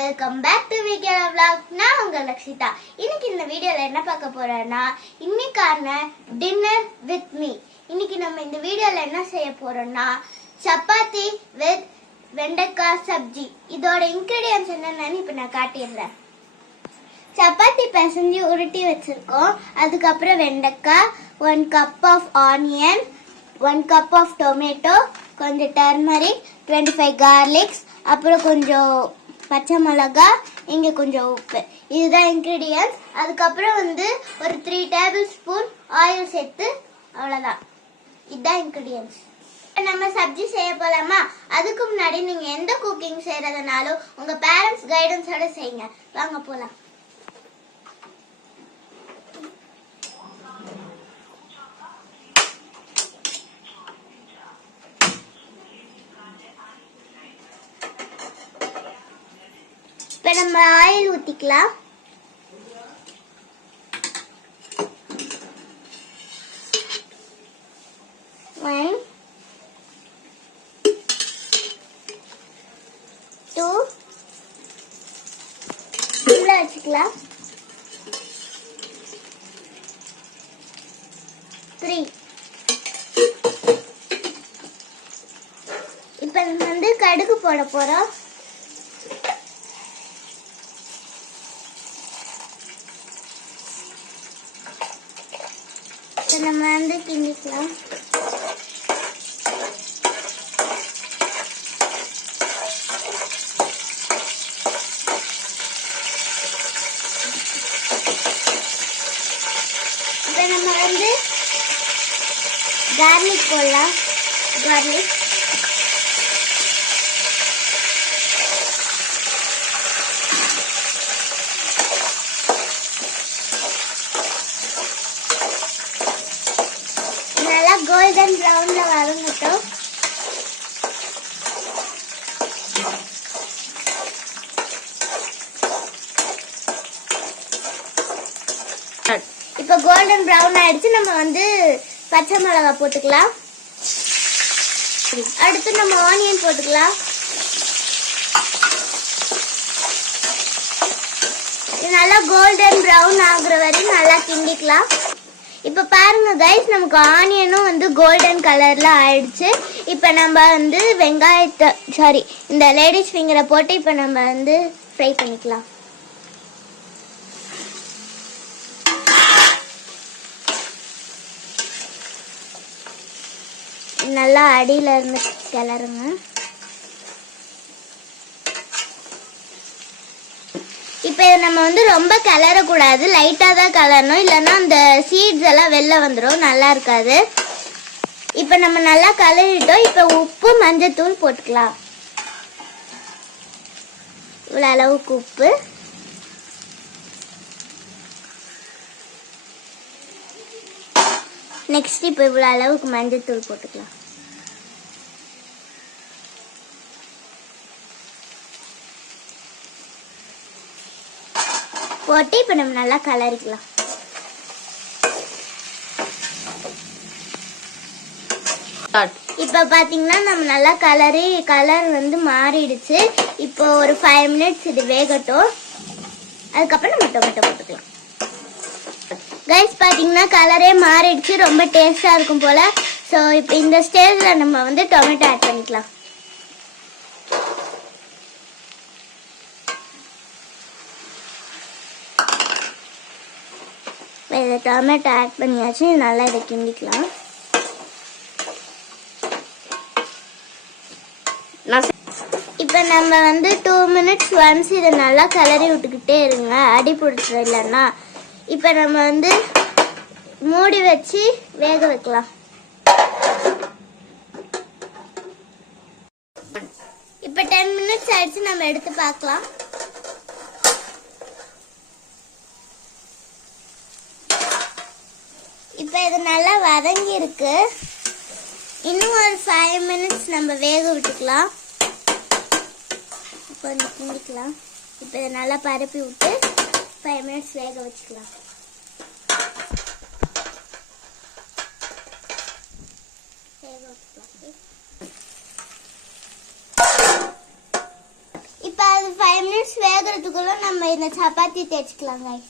Welcome back to VKR vlog. நான் உங்கள் லக்ஷிதா. இன்னைக்கு இந்த வீடியோல என்ன பார்க்க போறேன்னா இன்னைக்கான டின்னர் வித் மீ. இன்னைக்கு நம்ம இந்த வீடியோல என்ன செய்ய போறோம்னா சப்பாத்தி வித் வெண்டைக்காய் சப்ஜி. இதோட இன்கிரிடியன்ட்ஸ் என்னன்னு இப்ப நான் காட்டிடுறேன். சப்பாத்தி பிசைஞ்சு உருட்டி வச்சிருக்கோம். அதுக்கப்புறம் வெண்டைக்காய், 1 cup of onion, 1 cup of tomato, கொஞ்சம் டர்மரிக், 25 garlics, அப்புறம் கொஞ்சம் பச்சை மிளகா, இங்க கொஞ்சம் உப்பு. இதுதான் இன்கிரிடியன்ட்ஸ். அதுக்கப்புறம் ஒரு 3 tablespoon ஆயில் சேர்த்து, அவ்வளவுதான். இதுதான் இன்கிரிடியன்ட்ஸ். நம்ம சப்ஜி செய்ய போலாமா? அதுக்கு முன்னாடி நீங்க எந்த குக்கிங் செய்யறதுனாலும் உங்க பேரண்ட்ஸ் கைடன்ஸோட செய்யுங்க. வாங்க போலாம். இப்ப நம்ம ஆயில் ஊத்திக்கலாம். One, 2, உள்ள வச்சுக்கலாம். 3. இப்ப கடுகு போட போறோம். நம்ம கிண்டிக்கலாம். இப்ப நம்ம கார்லிக் போடலாம். கார்லிக் கோல்டன் பிரவுன்ல வரணும். இப்ப கோல்டன் பிரவுன் ஆயிடுச்சு. நம்ம பச்சை மிளகாய் போட்டுக்கலாம். அடுத்து நம்ம ஆனியன் போட்டுக்கலாம். நல்லா கோல்டன் பிரவுன் ஆகுற வரையும் நல்லா கிண்டிக்கலாம். இப்ப பாருங்க கைஸ், நமக்கு ஆனியனும் கோல்டன் கலர்ல ஆயிடுச்சு. இப்ப நம்ம வெங்காயத்தை இந்த லேடிஸ் ஃபிங்கரை போட்டு இப்ப நம்ம ஃப்ரை பண்ணிக்கலாம். நல்லா அடியில இருந்து கிளறுங்க. இப்ப நம்ம ரொம்ப கிளறக்கூடாது, லைட்டா தான் கிளறணும், இல்லைன்னா அந்த சீட்ஸ் எல்லாம் வெளில வந்துடும், நல்லா இருக்காது. இப்ப நம்ம நல்லா கிளறிட்டோம். இப்ப உப்பு, மஞ்சத்தூள் போட்டுக்கலாம். இவ்வளவு அளவுக்கு உப்பு. நெக்ஸ்ட் இப்ப இவ்வளவு அளவுக்கு மஞ்சத்தூள் போட்டுக்கலாம். போட்டு இப்ப நம்ம நல்லா கலரிக்கலாம். இப்ப பாத்தீங்கன்னா நம்ம நல்லா கலர் மாறிடுச்சு. இப்போ ஒரு 5 minutes இது வேகட்டும். அதுக்கப்புறம் நம்ம டொமேட்டோ போட்டுக்கலாம். கைஸ் பாத்தீங்கன்னா கலரே மாறிடுச்சு, ரொம்ப டேஸ்டா இருக்கும் போல. சோ இப்போ இந்த ஸ்டேஜ்ல நம்ம டொமேட்டோ ஆட் பண்ணிக்கலாம். டொமேட்டோ ஆட் பண்ணியாச்சு. நல்லா இதை கிண்டிக்கலாம். இப்ப நம்ம 2 minutes ஒன்ஸ் இதை நல்லா கிளறி விட்டுக்கிட்டே இருங்க, அடி பிடிச்சது இல்லைன்னா. இப்ப நம்ம மூடி வச்சு வேக வைக்கலாம். இப்ப 10 minutes ஆயிடுச்சு, நம்ம எடுத்து பார்க்கலாம். இப்ப இது நல்லா வதங்கி இருக்கு. இன்னும் ஒரு 5 minutes நம்ம வேக விட்டுக்கலாம். கொஞ்சம் கிண்டிக்கலாம். இப்ப இதை நல்லா பரப்பி விட்டு 5 minutes வேக வச்சுக்கலாம். இப்ப அது 5 minutes மினிட்ஸ் வேகிறதுக்குள்ள நம்ம இந்த சப்பாத்தி தேய்ச்சிக்கலாம் guys.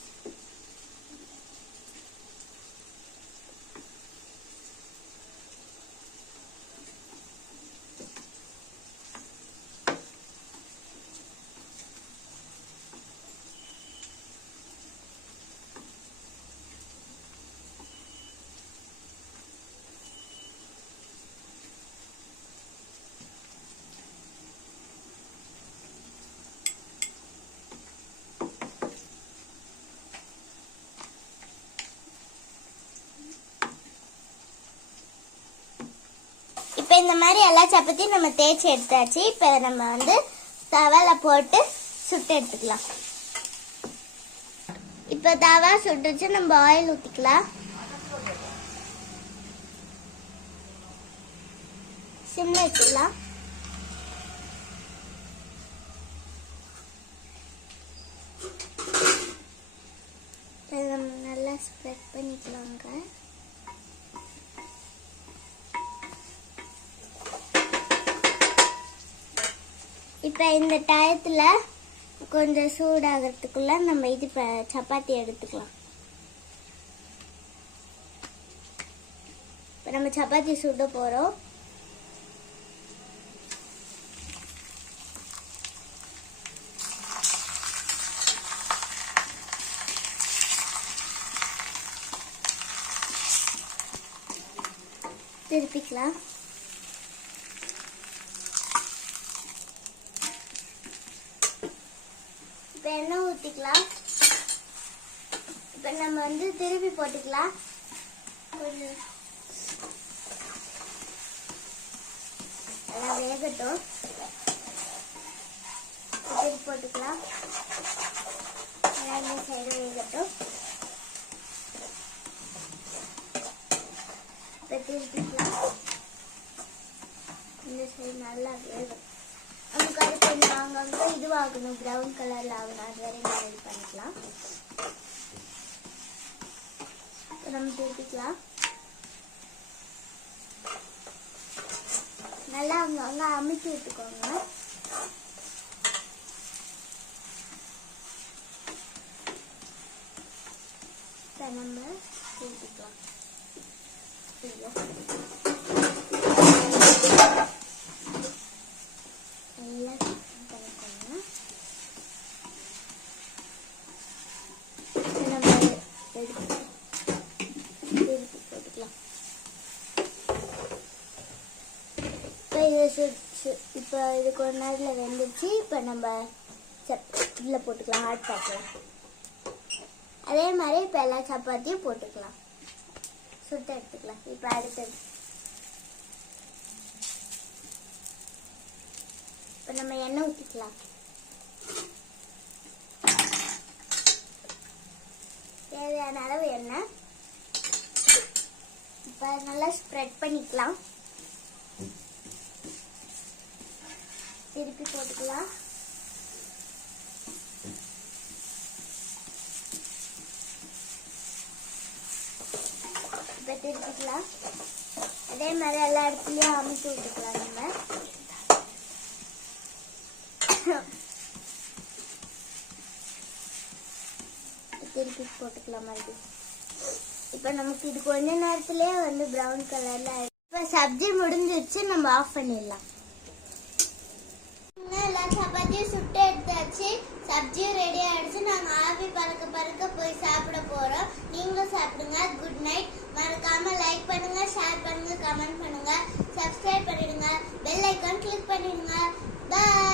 இப்போ இந்த மாதிரி எல்லா சப்பாத்தியும் நம்ம தேய்ச்சி எடுத்தாச்சு. இப்போ நம்ம வந்து தவால போட்டு சுட்டு எடுத்துக்கலாம். இப்போ தவா சுட்டுச்சு, நம்ம ஆயில் ஊற்றிக்கலாம். சிம்ல வச்சுக்கலாம். நம்ம நல்லா ஸ்ப்ரெட் பண்ணிக்கலாங்க. இப்போ இந்த டயத்தில் கொஞ்சம் சூடாகிறதுக்குள்ள நம்ம இது சப்பாத்தி எடுத்துக்கலாம். இப்போ நம்ம சப்பாத்தி சுட போகிறோம். திருப்பிக்கலாம். இப்போ எண்ணெய் ஊற்றிக்கலாம். இப்போ நம்ம வந்து திருப்பி போட்டுக்கலாம். கொஞ்சம் நல்லா வேகட்டும். திருப்பி போட்டுக்கலாம். நல்லா இந்த சைடு வேகட்டும். இப்போ திருப்பிக்கலாம். இந்த சைடு நல்லா வேகும். நமக்கு அது கொஞ்சம் அங்கங்கே இதுவாகணும், ப்ரௌன் கலரில் ஆகணும். அது வரையும் நம்ம இது பண்ணிக்கலாம். நம்ம திருப்பிக்கலாம். நல்லா அங்கங்கே அமுக்கி விட்டுக்கோங்க. இப்போ நம்ம திருப்பிக்கலாம். இப்போ இது கொஞ்ச நேரத்தில் வெந்துருச்சு. இப்போ நம்ம இதில் போட்டுக்கலாம், ஹாட் பாட்டில். அதே மாதிரி இப்போ எல்லா சப்பாத்தியும் போட்டுக்கலாம், சுட்டு எடுத்துக்கலாம். இப்போ அடுத்தது இப்போ நம்ம எண்ணெய் ஊற்றிக்கலாம். தேவையான அளவு எண்ணெய். இப்போ நல்லா ஸ்ப்ரெட் பண்ணிக்கலாம். திருப்பி போட்டுக்கலாம். இப்போ திருப்பிக்கலாம். அதே மாதிரி எல்லா இடத்துலையும் அமுக்கி விட்டுக்கலாம். நம்ம திருப்பி போட்டுக்கலாம் மறுபடியும். இப்போ நமக்கு இது கொஞ்ச நேரத்துலேயே வந்து ப்ரௌன் கலரில். இப்போ சப்ஜி முடிஞ்சிருச்சு, நம்ம ஆஃப் பண்ணிடலாம். எல்லா சப்பாத்தியும் சுட்டு எடுத்தாச்சு, சப்ஜியும் ரெடி ஆயிடுச்சு. நாங்க ஆவி பறக்க பறக்க போய் சாப்பிட போறோம். நீங்களும் சாப்பிடுங்க. Good night. மறக்காம லைக் பண்ணுங்க, ஷேர் பண்ணுங்க, கமெண்ட் பண்ணுங்க, சப்ஸ்கிரைப் பண்ணிடுங்க, பெல் ஐக்கான் கிளிக் பண்ணிடுங்க. பாய்.